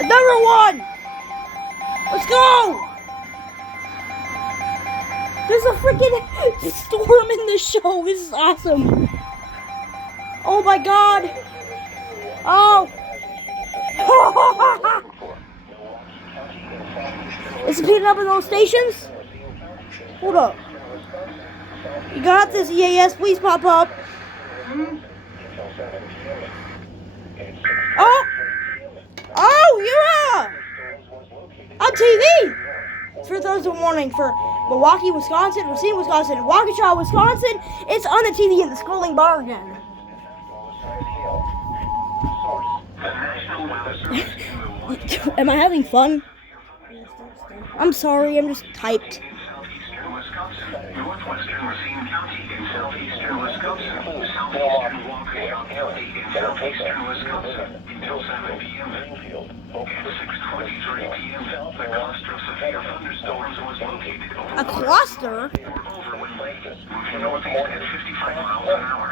Another one! Let's go! There's a freaking storm in the show. This is awesome. Oh my god. Oh. Is it picking up in those stations? Hold up. You got this, EAS. Please pop up. Oh! Oh, you're on TV! It's for Thursday morning for Milwaukee, Wisconsin, Racine, Wisconsin, and Waukesha, Wisconsin. It's on the TV in the scrolling bar again. Am I having fun? I'm sorry, I'm just typed. Northwestern Racine County in southeastern Wisconsin, southeastern Waukesha County in southeastern Wisconsin until 7 p.m. At 6:23 p.m., the cluster of severe thunderstorms was located over A cluster? moving northeast at 55 miles an hour.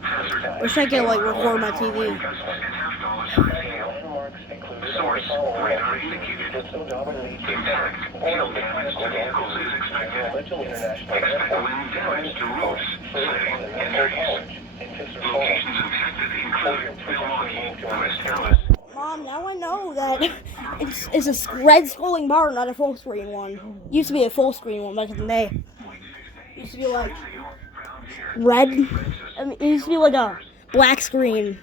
Hazard Wish I could record my TV. gusts at half $5 Source, radar indicated. Impact, hail damage to vehicles is expected. Expect wind damage to roofs, setting, and trees. Locations impacted include Milwaukee, West Dallas. Mom, now I know that it's a red scrolling bar, not a full screen one. Used to be a full screen one back in the day. Used to be like red. I mean, it used to be like a black screen.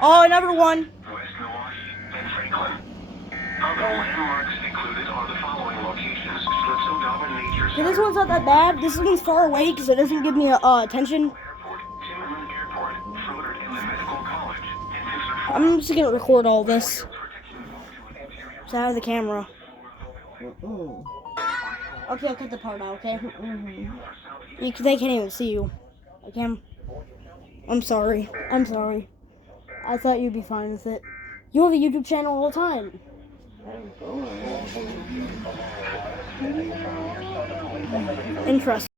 Oh, another one. West Milwaukee and Franklin. Other landmarks included are the following locations: Schlitzow Nature Okay, this one's not that bad. This one's far away because it doesn't give me attention. Airport, Timmerman Airport, Froder Inland Medical College, and I'm just gonna record all this. It's out of the camera. Okay, I'll cut the part out, okay? They can't even see you. I can. I'm sorry. I'm sorry. I thought you'd be fine with it. You have a YouTube channel all the time. Interesting.